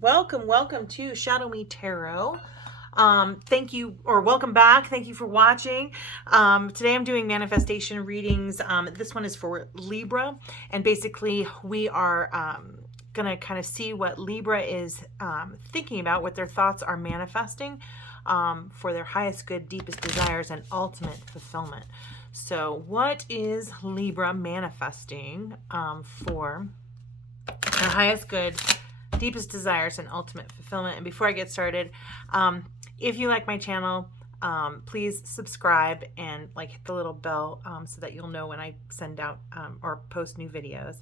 welcome to ShadowMeTarot. Thank you, or welcome back. Thank you for watching. Today I'm doing manifestation readings. This one is for Libra, and basically we are gonna kind of see what Libra is thinking about, what their thoughts are manifesting for their highest good, deepest desires, and ultimate fulfillment. So what is Libra manifesting for their highest good, deepest desires, and ultimate fulfillment? And before I get started, if you like my channel, please subscribe and hit the little bell so that you'll know when I send out or post new videos.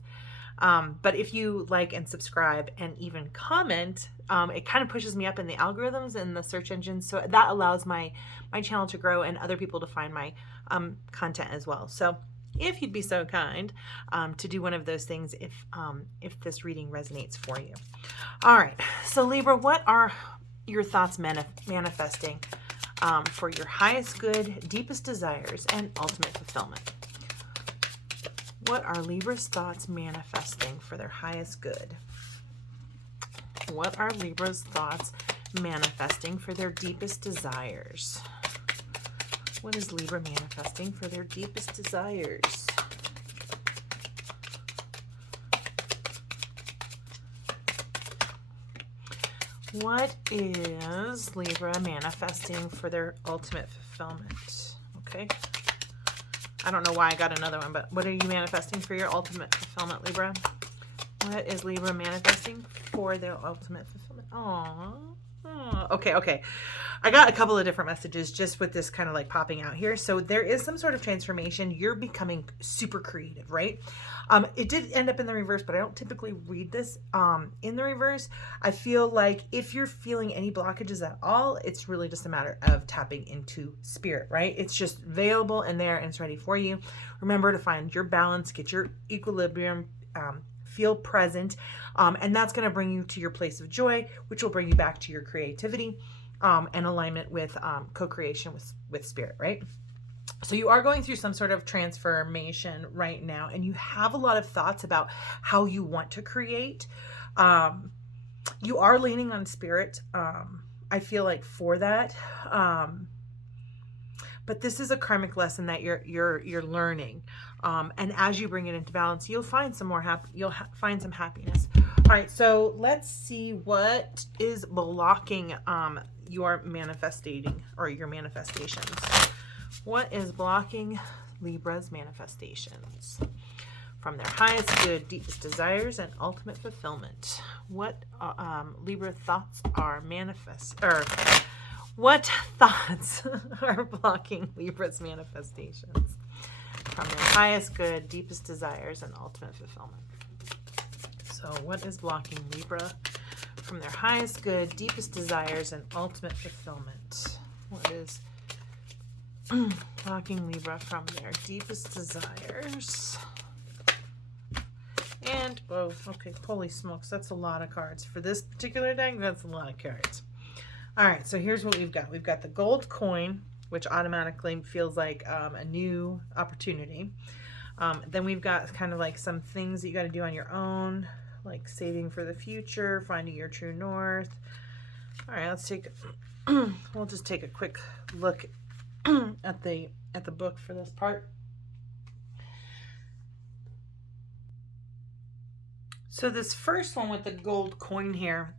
But if you like and subscribe and even comment, it kind of pushes me up in the algorithms and the search engines, so that allows my channel to grow and other people to find my content as well. So if you'd be so kind to do one of those things if this reading resonates for you. All right, so Libra, what are your thoughts manifesting for your highest good, deepest desires, and ultimate fulfillment? What are Libra's thoughts manifesting for their highest good? What are Libra's thoughts manifesting for their deepest desires? What is Libra manifesting for their deepest desires? What is Libra manifesting for their ultimate fulfillment? Okay. I don't know why I got another one, but what are you manifesting for your ultimate fulfillment, Libra? What is Libra manifesting for their ultimate fulfillment? Aww. Okay. I got a couple of different messages just with this kind of popping out here. So there is some sort of transformation. You're becoming super creative, right? It did end up in the reverse, but I don't typically read this in the reverse. I feel like if you're feeling any blockages at all, it's really just a matter of tapping into spirit, right? It's just available and there and it's ready for you. Remember to find your balance, get your equilibrium, feel present, and that's going to bring you to your place of joy, which will bring you back to your creativity and alignment with co-creation with spirit, right? So you are going through some sort of transformation right now, and you have a lot of thoughts about how you want to create. You are leaning on spirit, I feel like, for that. But this is a karmic lesson that you're learning, and as you bring it into balance, you'll find some more find some happiness. All right, so let's see what is blocking your manifesting or your manifestations. What is blocking Libra's manifestations from their highest good, deepest desires, and ultimate fulfillment? What Libra thoughts are what thoughts are blocking Libra's manifestations from their highest good, deepest desires, and ultimate fulfillment? So what is blocking Libra from their highest good, deepest desires, and ultimate fulfillment? What is blocking Libra from their deepest desires? And, oh, okay, holy smokes, that's a lot of cards. For this particular deck, that's a lot of cards. All right, so here's what we've got. We've got the gold coin, which automatically feels like a new opportunity. Then we've got kind of some things that you got to do on your own, like saving for the future, finding your true north. All right, let's take, we'll just take a quick look at the book for this part. So this first one with the gold coin here,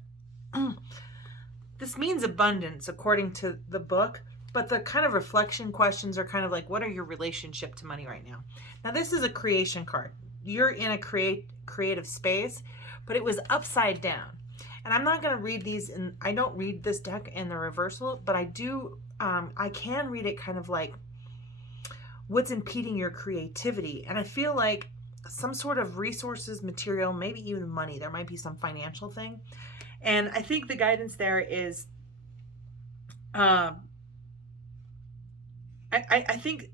this means abundance according to the book, but the kind of reflection questions are kind of what are your relationship to money right now? Now this is a creation card. You're in a creative space, but it was upside down. And I'm not going to read these, and I don't read this deck in the reversal, but I do, I can read it kind of what's impeding your creativity. And I feel like some sort of resources, material, maybe even money. There might be some financial thing. And I think the guidance there is, I think,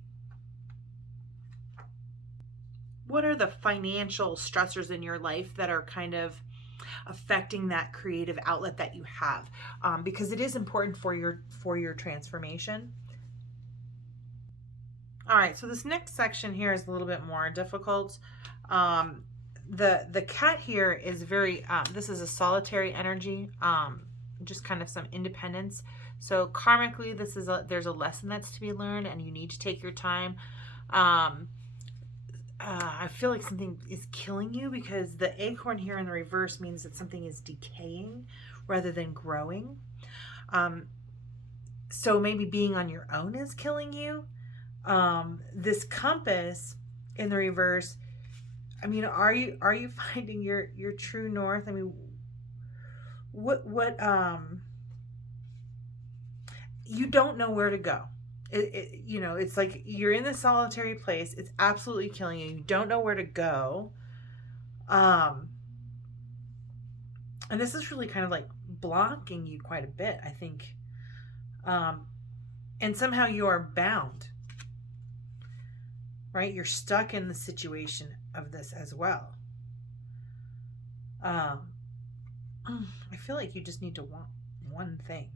what are the financial stressors in your life that are kind of affecting that creative outlet that you have? Because it is important for your transformation. All right, so this next section here is a little bit more difficult. the cat here is very, this is a solitary energy, just kind of some independence. So karmically, there's a lesson that's to be learned, and you need to take your time. I feel like something is killing you, because the acorn here in the reverse means that something is decaying rather than growing. So maybe being on your own is killing you. This compass in the reverse, I mean, are you finding your true north? I mean, what you don't know where to go. You know, it's like you're in this solitary place. It's absolutely killing you. You don't know where to go. And this is really kind of like blocking you quite a bit, I think. And somehow you are bound, right? You're stuck in the situation of this as well. I feel like you just need to want one thing.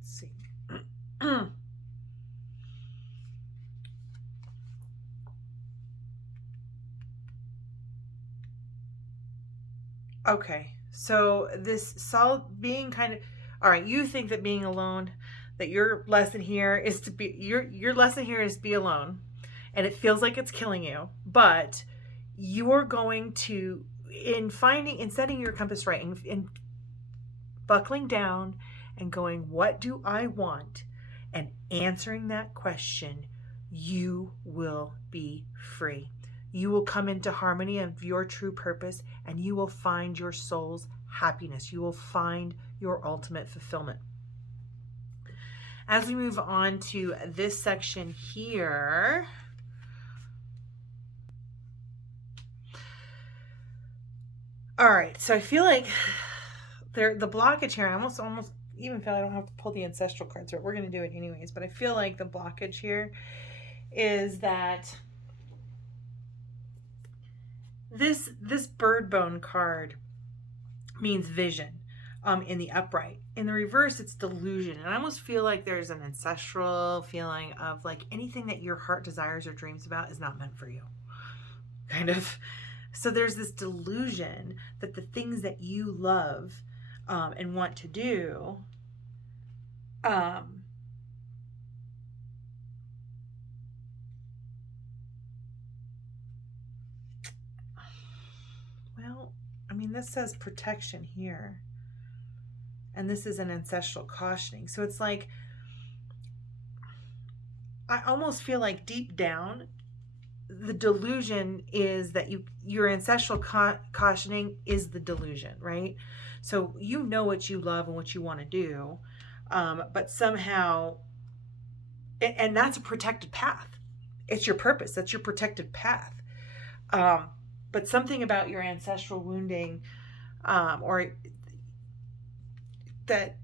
Let's see. Okay, so this solid being kind of, all right, you think that being alone, that your lesson here is to be, your lesson here is to be alone, and it feels like it's killing you, but you're going to, in setting your compass right, in buckling down and going, what do I want? And answering that question, you will be free. You will come into harmony of your true purpose, and you will find your soul's happiness. You will find your ultimate fulfillment. As we move on to this section here, all right, so I feel like the blockage here, I almost even feel I don't have to pull the ancestral cards, but we're going to do it anyways. But I feel like the blockage here is that this bird bone card means vision in the upright. In the reverse, it's delusion. And I almost feel like there's an ancestral feeling of like anything that your heart desires or dreams about is not meant for you, kind of. So there's this delusion that the things that you love and want to do well, I mean, this says protection here, and this is an ancestral cautioning. So it's like, I almost feel like deep down, the delusion is that your ancestral cautioning is the delusion, right? So you know what you love and what you want to do, but somehow, and that's a protected path. It's your purpose. That's your protected path. But something about your ancestral wounding, or that,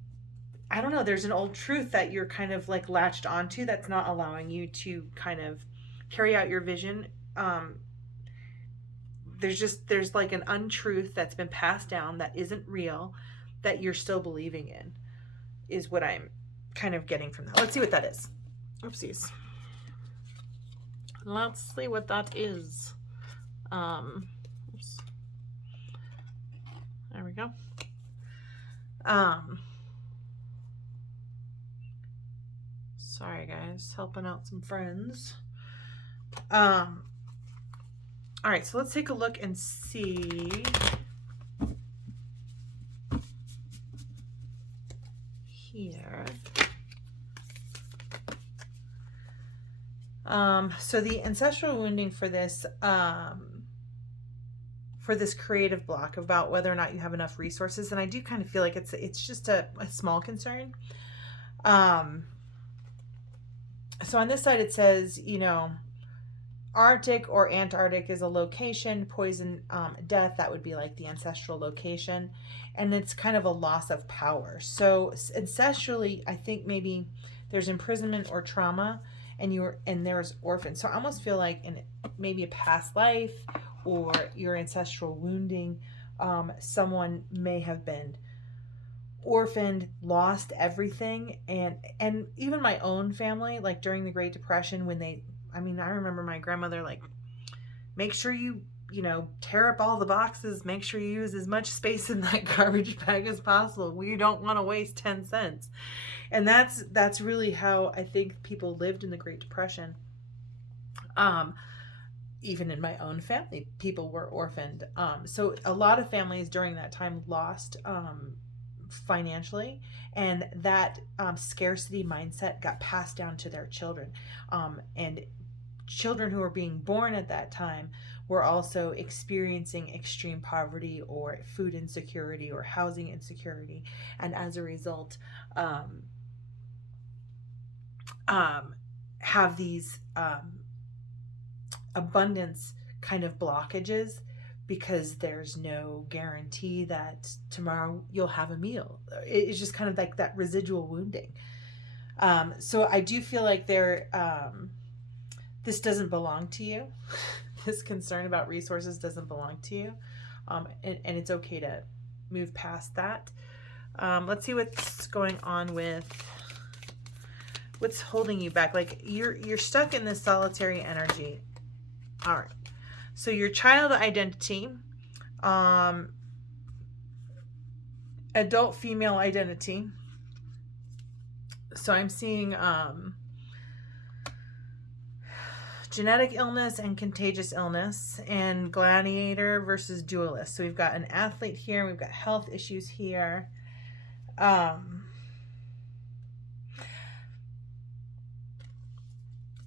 I don't know, there's an old truth that you're kind of like latched onto that's not allowing you to kind of carry out your vision. There's like an untruth that's been passed down that isn't real, that you're still believing in, is what I'm kind of getting from that. Let's see what that is. Oopsies. Let's see what that is. Oops. There we go. Sorry guys, helping out some friends. All right, so let's take a look and see here. So the ancestral wounding for this creative block, about whether or not you have enough resources, and I do kind of feel like it's just a small concern. So on this side it says, you know, Arctic or Antarctic is a location, poison, death, that would be like the ancestral location, and it's kind of a loss of power. So ancestrally, I think maybe there's imprisonment or trauma, and there's orphans. So I almost feel like in maybe a past life or your ancestral wounding, someone may have been orphaned, lost everything, and even my own family, like during the Great Depression, when I remember my grandmother like make sure you tear up all the boxes, make sure you use as much space in that garbage bag as possible. We don't want to waste 10 cents. And that's really how I think people lived in the Great Depression. Even in my own family, people were orphaned. So a lot of families during that time lost financially, and that scarcity mindset got passed down to their children. And children who were being born at that time were also experiencing extreme poverty or food insecurity or housing insecurity, and as a result have these abundance kind of blockages, because there's no guarantee that tomorrow you'll have a meal. It's just kind of like that residual wounding. So I do feel like this doesn't belong to you. This concern about resources doesn't belong to you. And it's okay to move past that. Let's see what's going on with what's holding you back. Like you're stuck in this solitary energy. All right. So your child identity, adult female identity. So I'm seeing genetic illness and contagious illness, and gladiator versus dualist. So we've got an athlete here. We've got health issues here.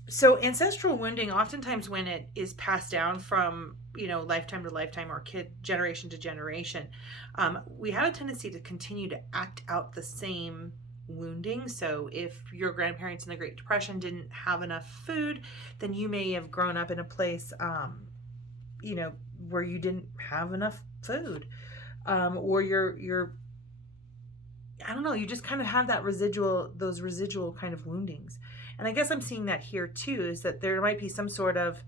So ancestral wounding, oftentimes when it is passed down from, lifetime to lifetime or generation to generation, we have a tendency to continue to act out the same wounding. So if your grandparents in the Great Depression didn't have enough food, then you may have grown up in a place, where you didn't have enough food, or you're I don't know, you just kind of have those residual kind of woundings. And I guess I'm seeing that here too, is that there might be some sort of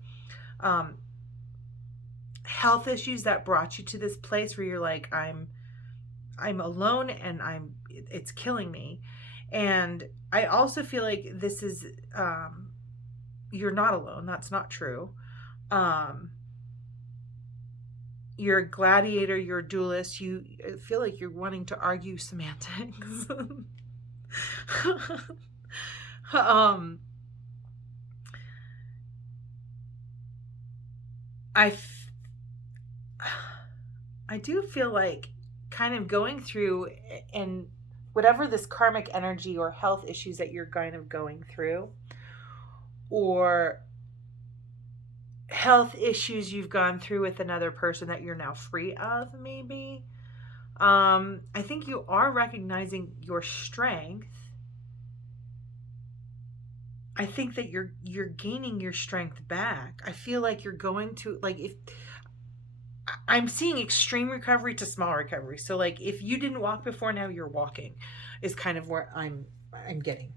health issues that brought you to this place where you're like, I'm alone and it's killing me. And I also feel like this is, you're not alone. That's not true. You're a gladiator, you're a dualist. You feel like you're wanting to argue semantics. I do feel like kind of going through, and whatever this karmic energy or health issues that you're kind of going through, or health issues you've gone through with another person that you're now free of, maybe. I think you are recognizing your strength. I think that you're gaining your strength back. I feel like you're going to, like, if I'm seeing extreme recovery to small recovery. So like if you didn't walk before, now you're walking, is kind of where I'm getting.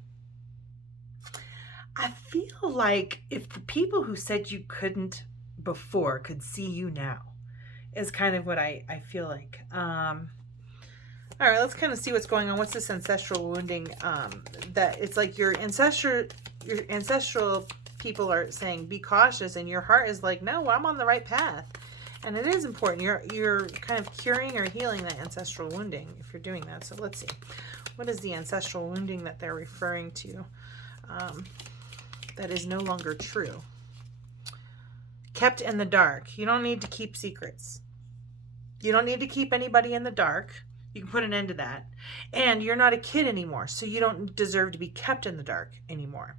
I feel like if the people who said you couldn't before could see you now, is kind of what I feel like. All right, let's kind of see what's going on. What's this ancestral wounding? That it's like your ancestral people are saying, be cautious, and your heart is like, no, I'm on the right path. And it is important. You're kind of curing or healing that ancestral wounding if you're doing that. So let's see. What is the ancestral wounding that they're referring to that is no longer true? Kept in the dark. You don't need to keep secrets. You don't need to keep anybody in the dark. You can put an end to that. And you're not a kid anymore, so you don't deserve to be kept in the dark anymore.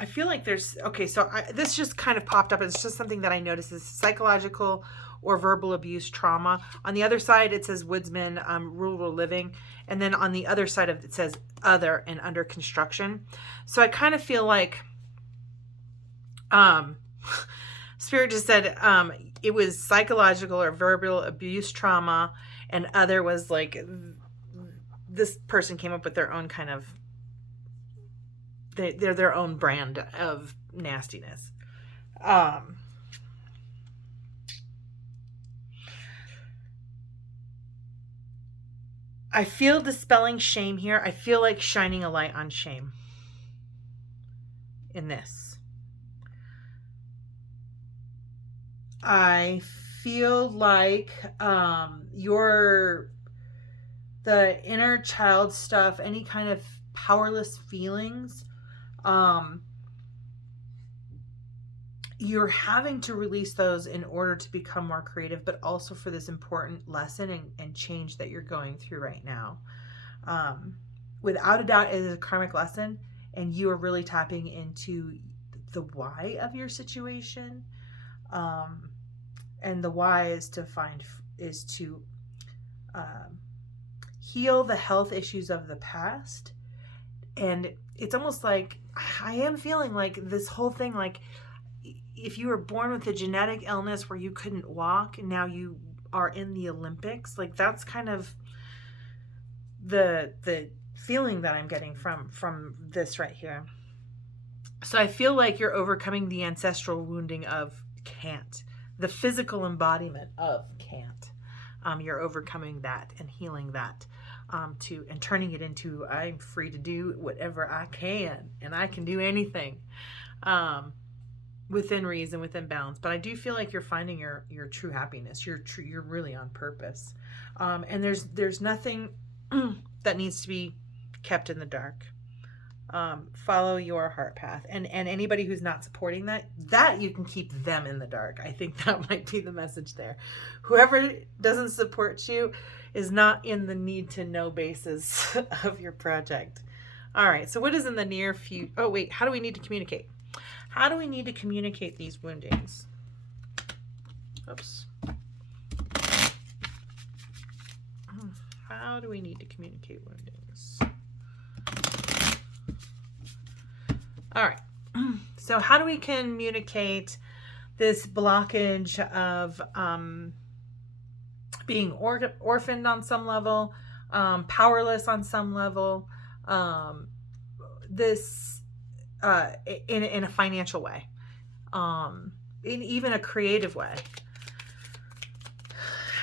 I feel like there's, okay, so this just kind of popped up. It's just something that I noticed is psychological or verbal abuse trauma. On the other side, it says woodsman, rural living. And then on the other side of it says other and under construction. So I kind of feel like Spirit just said it was psychological or verbal abuse trauma, and other was like this person came up with their own kind of, they're their own brand of nastiness. I feel dispelling shame here. I feel like shining a light on shame in this. I feel like the inner child stuff, any kind of powerless feelings, you're having to release those in order to become more creative, but also for this important lesson and change that you're going through right now. Without a doubt, it is a karmic lesson, and you are really tapping into the why of your situation. And the why is to heal the health issues of the past. And it's almost like I am feeling like this whole thing, like if you were born with a genetic illness where you couldn't walk and now you are in the Olympics, like that's kind of the feeling that I'm getting from this right here. So I feel like you're overcoming the ancestral wounding of can't, the physical embodiment of can't. You're overcoming that and healing that, and turning it into, I'm free to do whatever I can, and I can do anything, within reason, within balance. But I do feel like you're finding your true happiness. You're really on purpose, and there's nothing that needs to be kept in the dark. Follow your heart path, and anybody who's not supporting that you can keep them in the dark. I think that might be the message there. Whoever doesn't support you is not in the need to know basis of your project. All right, so what is in the near future? Oh wait, how do we need to communicate? How do we need to communicate these woundings? Oops. How do we need to communicate woundings? All right. So how do we communicate this blockage of being orphaned on some level, powerless on some level, this in a financial way, in even a creative way?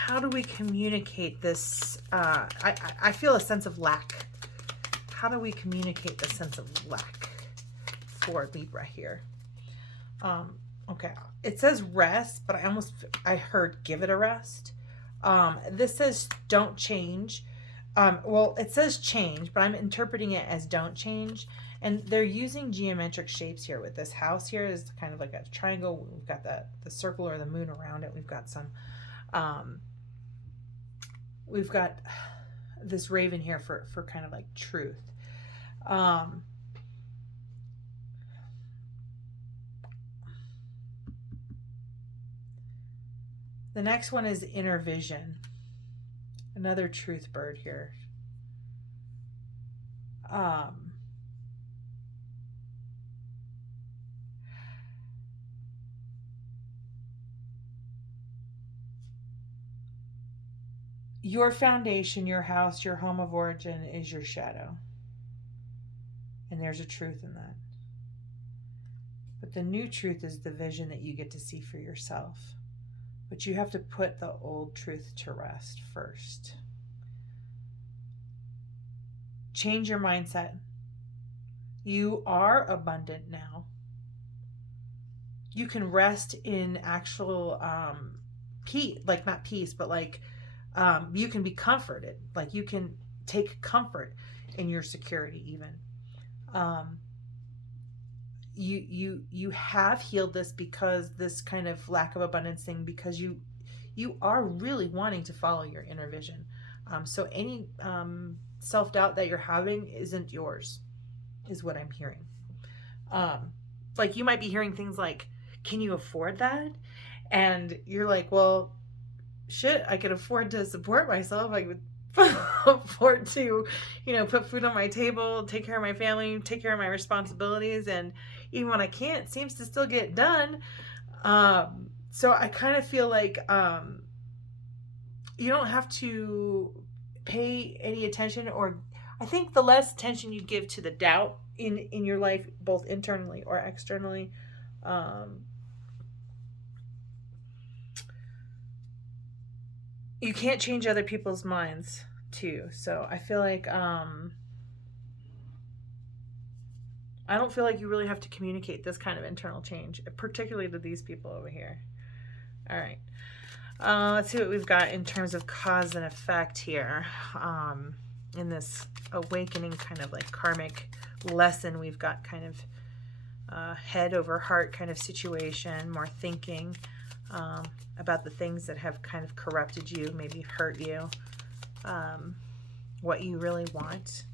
How do we communicate this? I feel a sense of lack. How do we communicate the sense of lack for Libra here? Okay, it says rest, but I heard give it a rest. This says don't change. Well, it says change, but I'm interpreting it as don't change. And they're using geometric shapes here with this house here is kind of like a triangle. We've got the circle or the moon around it. We've got some, we've got this raven here for kind of like truth. The next one is inner vision. Another truth bird here. Your foundation, your house, your home of origin is your shadow. And there's a truth in that. But the new truth is the vision that you get to see for yourself. But you have to put the old truth to rest first. Change your mindset. You are abundant now. You can rest in actual peace, like not peace, but like you can be comforted. Like you can take comfort in your security even. You have healed this, because this kind of lack of abundance thing, because you are really wanting to follow your inner vision. So any self-doubt that you're having isn't yours, is what I'm hearing. Like you might be hearing things like, can you afford that? And you're like, well, shit, I could afford to support myself. I could afford to, put food on my table, take care of my family, take care of my responsibilities. And even when I can't, it seems to still get done. So I kind of feel like you don't have to pay any attention, or I think the less attention you give to the doubt in your life, both internally or externally, you can't change other people's minds too. So I feel like I don't feel like you really have to communicate this kind of internal change, particularly to these people over here. All right. Let's see what we've got in terms of cause and effect here. In this awakening kind of like karmic lesson, we've got kind of head over heart kind of situation, more thinking about the things that have kind of corrupted you, maybe hurt you, what you really want.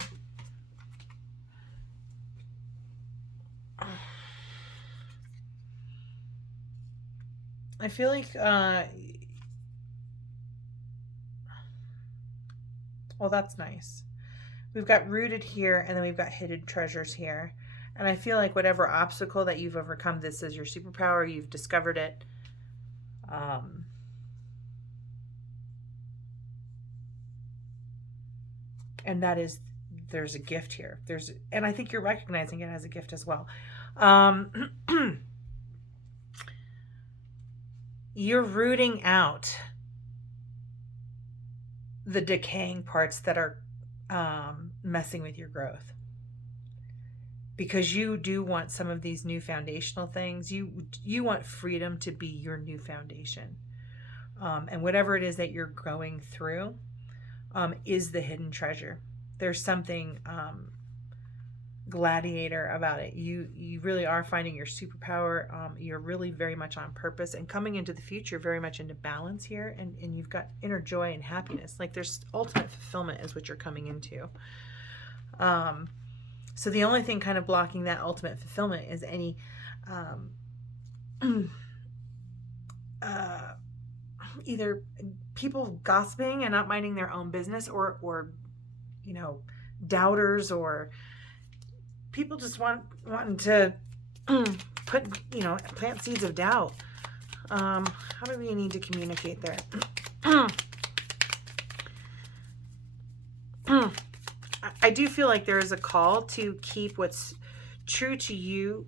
I feel like, well, that's nice. We've got rooted here, and then we've got hidden treasures here. And I feel like whatever obstacle that you've overcome, this is your superpower. You've discovered it. And that is, there's a gift here. And I think you're recognizing it as a gift as well. You're rooting out the decaying parts that are messing with your growth, because you do want some of these new foundational things. You want freedom to be your new foundation, and whatever it is that you're going through is the hidden treasure. There's something gladiator about it. You really are finding your superpower. You're really very much on purpose and coming into the future very much into balance here, and you've got inner joy and happiness. Like there's ultimate fulfillment is what you're coming into. So the only thing kind of blocking that ultimate fulfillment is any either people gossiping and not minding their own business, or you know, doubters, or people just wanting to put, you know, plant seeds of doubt. How do we need to communicate there? I do feel like there is a call to keep what's true to you,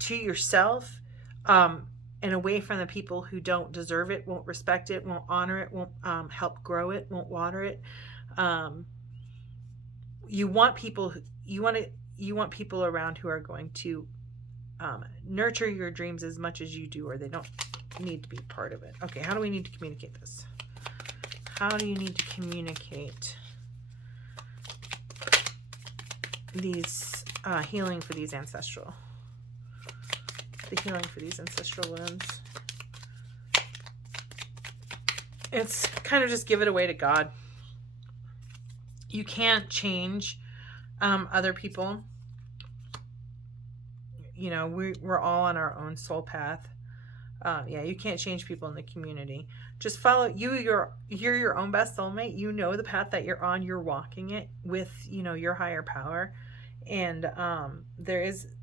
to yourself, and away from the people who don't deserve it, won't respect it, won't honor it, won't help grow it, won't water it. You want people around who are going to nurture your dreams as much as you do, or they don't need to be part of it. Okay, how do we need to communicate this? How do you need to communicate these healing for these ancestral? The healing for these ancestral wounds. It's kind of just give it away to God. You can't change other people. You know, we're all on our own soul path. Yeah, you can't change people in the community. Just follow you're your own best soulmate. You know the path that you're on. You're walking it with, you know, your higher power. And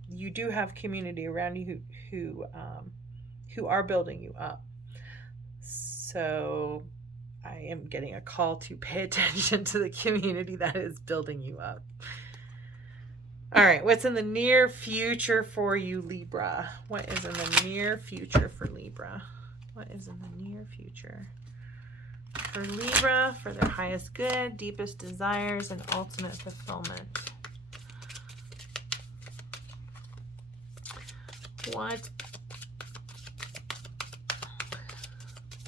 you do have community around you who are building you up. So I am getting a call to pay attention to the community that is building you up. All right, what's in the near future for you, Libra? What is in the near future for Libra? What is in the near future for Libra, for their highest good, deepest desires, and ultimate fulfillment?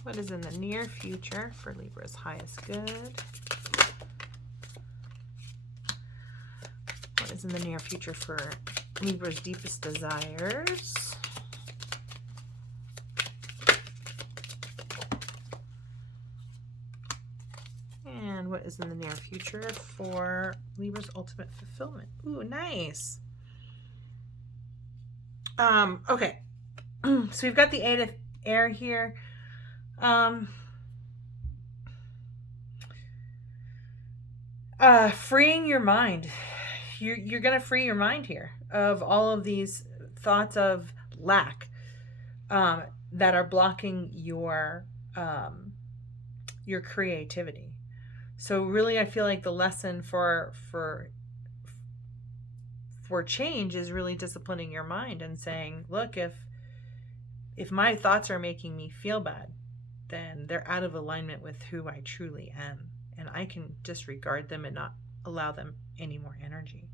What is in the near future for Libra's highest good? What is in the near future for Libra's deepest desires? And what is in the near future for Libra's ultimate fulfillment? Ooh, nice. Okay. So we've got the Eight of Air here. Freeing your mind. You're going to free your mind here of all of these thoughts of lack that are blocking your creativity. So really, I feel like the lesson for change is really disciplining your mind and saying, look, if my thoughts are making me feel bad, then they're out of alignment with who I truly am. and I can disregard them and not allow them any more energy.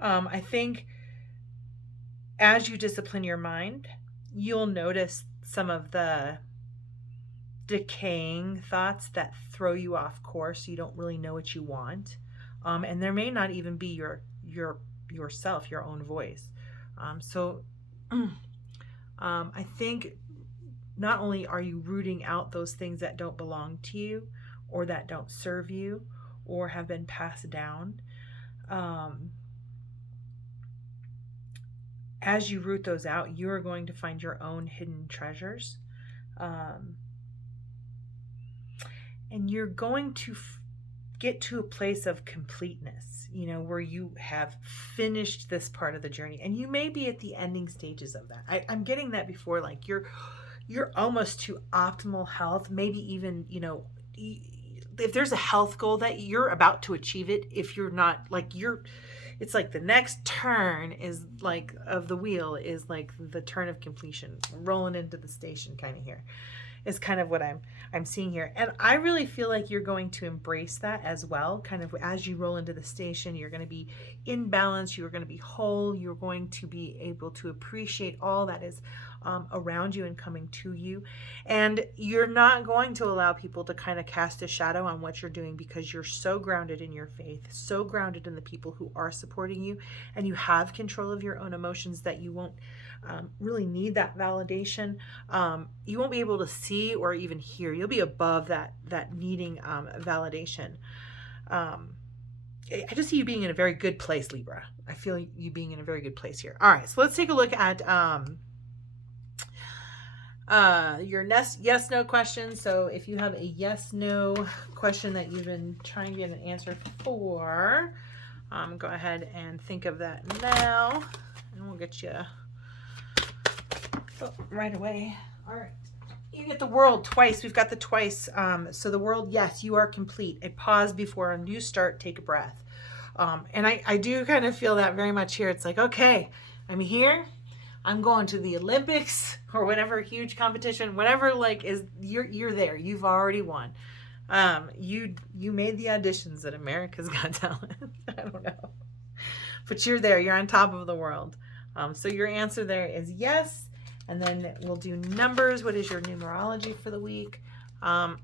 I think as you discipline your mind, you'll notice some of the decaying thoughts that throw you off course. You don't really know what you want. And there may not even be yourself, your own voice. I think not only are you rooting out those things that don't belong to you or that don't serve you or have been passed down, as you root those out, you are going to find your own hidden treasures. And you're going to get to a place of completeness, where you have finished this part of the journey. And you may be at the ending stages of that. I'm getting that before, like you're almost to optimal health, maybe even, if there's a health goal that you're about to achieve it, if you're not like it's like the next turn is like of the wheel is like the turn of completion, rolling into the station kind of here is kind of what I'm seeing here. And I really feel like you're going to embrace that as well. Kind of as you roll into the station, you're going to be in balance, you're going to be whole, you're going to be able to appreciate all that is around you and coming to you. And you're not going to allow people to kind of cast a shadow on what you're doing, because you're so grounded in your faith, so grounded in the people who are supporting you, and you have control of your own emotions that you won't really need that validation. You won't be able to see or even hear. You'll be above that needing validation. I just see you being in a very good place, Libra. I feel you being in a very good place here. All right, so let's take a look at your yes no question. So if you have a yes no question that you've been trying to get an answer for, go ahead and think of that now, and we'll get you right away. All right, you get the world twice. We've got the twice. So the world, yes, you are complete. A pause before a new start. Take a breath. And I do kind of feel that very much here. It's like, okay, I'm here. I'm going to the Olympics or whatever huge competition, whatever, like, is you're there. You've already won. You made the auditions at America's Got Talent. I don't know, but you're there. You're on top of the world. So your answer there is yes. And then we'll do numbers. What is your numerology for the week? Libra,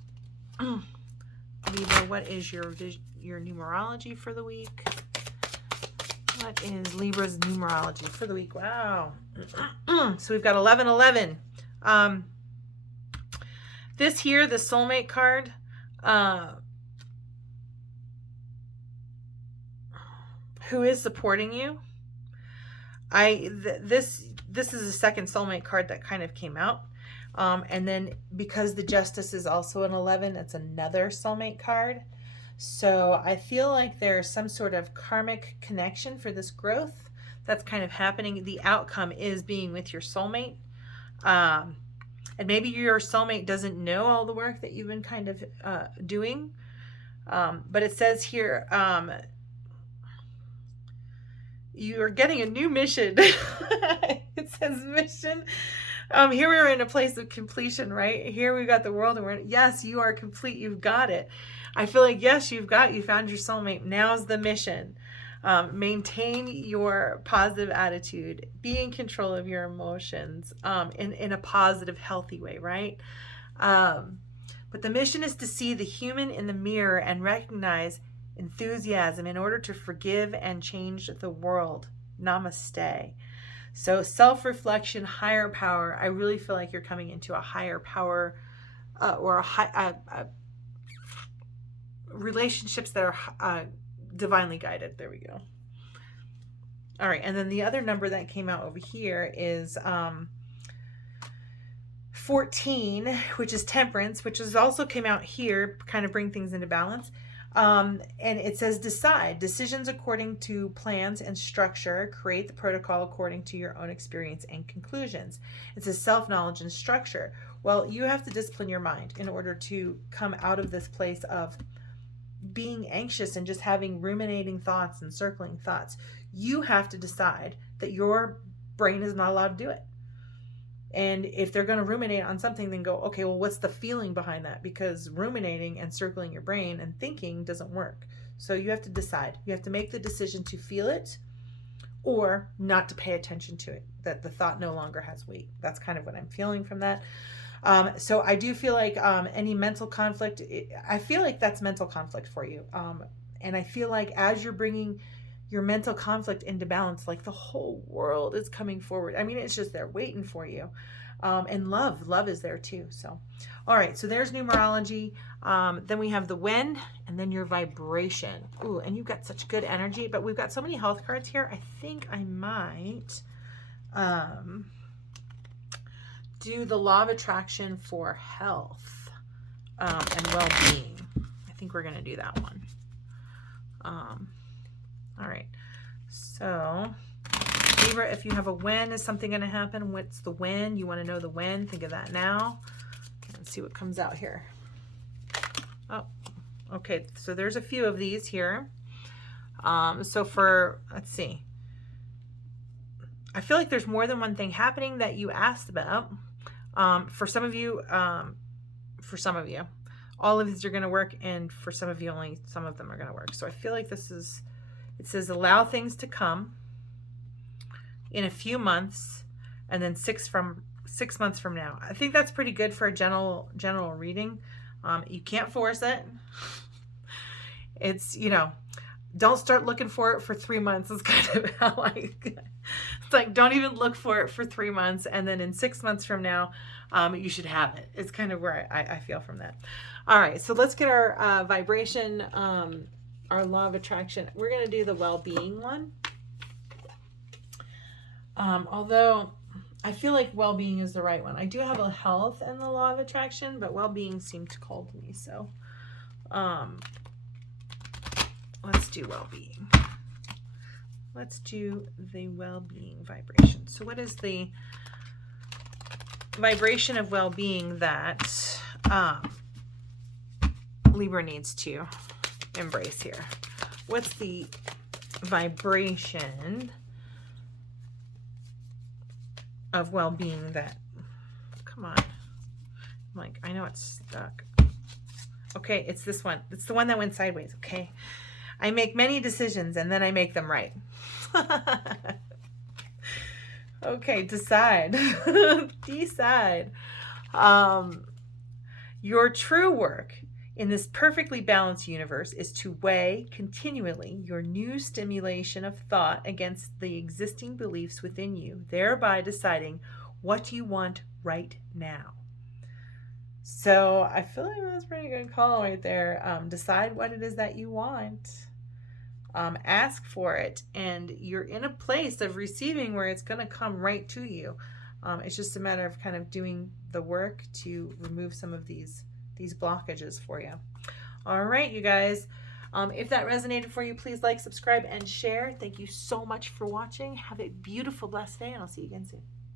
what is your numerology for the week? What is Libra's numerology for the week? Wow. So we've got 1111. This here, the soulmate card, who is supporting you? This is the second soulmate card that kind of came out. And then because the Justice is also an 11, it's another soulmate card. So I feel like there's some sort of karmic connection for this growth that's kind of happening. The outcome is being with your soulmate. And maybe your soulmate doesn't know all the work that you've been kind of doing. But it says here, you're getting a new mission. It says mission. Here we are in a place of completion, right? Here we've got the world, and yes, you are complete. You've got it. I feel like, yes, you found your soulmate. Now's the mission. Maintain your positive attitude. Be in control of your emotions in a positive, healthy way, right? But the mission is to see the human in the mirror and recognize enthusiasm in order to forgive and change the world. Namaste. So self-reflection, higher power. I really feel like you're coming into a higher power or relationships that are divinely guided. There we go. All right, and then the other number that came out over here is 14, which is temperance, which is also came out here, kind of bring things into balance. And it says decide. Decisions according to plans and structure. Create the protocol according to your own experience and conclusions. It says self-knowledge and structure. Well, you have to discipline your mind in order to come out of this place of being anxious and just having ruminating thoughts and circling thoughts. You have to decide that your brain is not allowed to do it. And if they're going to ruminate on something, then go, okay, well, what's the feeling behind that? Because ruminating and circling your brain and thinking doesn't work. So you have to decide. You have to make the decision to feel it or not to pay attention to it, that the thought no longer has weight. That's kind of what I'm feeling from that. So I do feel like any mental conflict, I feel like that's mental conflict for you. And I feel like as you're bringing your mental conflict into balance, like the whole world is coming forward. I mean, it's just there waiting for you. And love is there too. So, all right, so there's numerology. Then we have the when, and then your vibration. Ooh, and you've got such good energy, but we've got so many health cards here. I think I might do the law of attraction for health and well-being. I think we're going to do that one. All right, so Libra, if you have a when, is something going to happen? What's the when? You want to know the when? Think of that now. Let's see what comes out here. Oh, okay, so there's a few of these here. So for, let's see. I feel like there's more than one thing happening that you asked about. For some of you, all of these are going to work, and for some of you, only some of them are going to work. So I feel like this is, it says allow things to come in a few months, and then 6 months from now. I think that's pretty good for a general reading. You can't force it. It's, you know, don't start looking for it for 3 months. It's kind of how it's like, don't even look for it for 3 months. And then in 6 months from now, you should have it. It's kind of where I feel from that. All right, so let's get our vibration, our law of attraction. We're going to do the well-being one. Although I feel like well-being is the right one. I do have a health and the law of attraction, but well-being seemed to call to me. So let's do well-being. Let's do the well-being vibration. So what is the vibration of well-being that Libra needs to embrace here? What's the vibration of well-being that, come on, I'm like, I know it's stuck. Okay, it's this one. It's the one that went sideways. Okay, I make many decisions and then I make them right. Okay, decide. Decide. Your true work in this perfectly balanced universe is to weigh continually your new stimulation of thought against the existing beliefs within you, thereby deciding what you want right now. So I feel like that's a pretty good call right there. Decide what it is that you want. Ask for it, and you're in a place of receiving where it's going to come right to you. It's just a matter of kind of doing the work to remove some of these blockages for you. All right, you guys. If that resonated for you, please like, subscribe, and share. Thank you so much for watching. Have a beautiful, blessed day, and I'll see you again soon.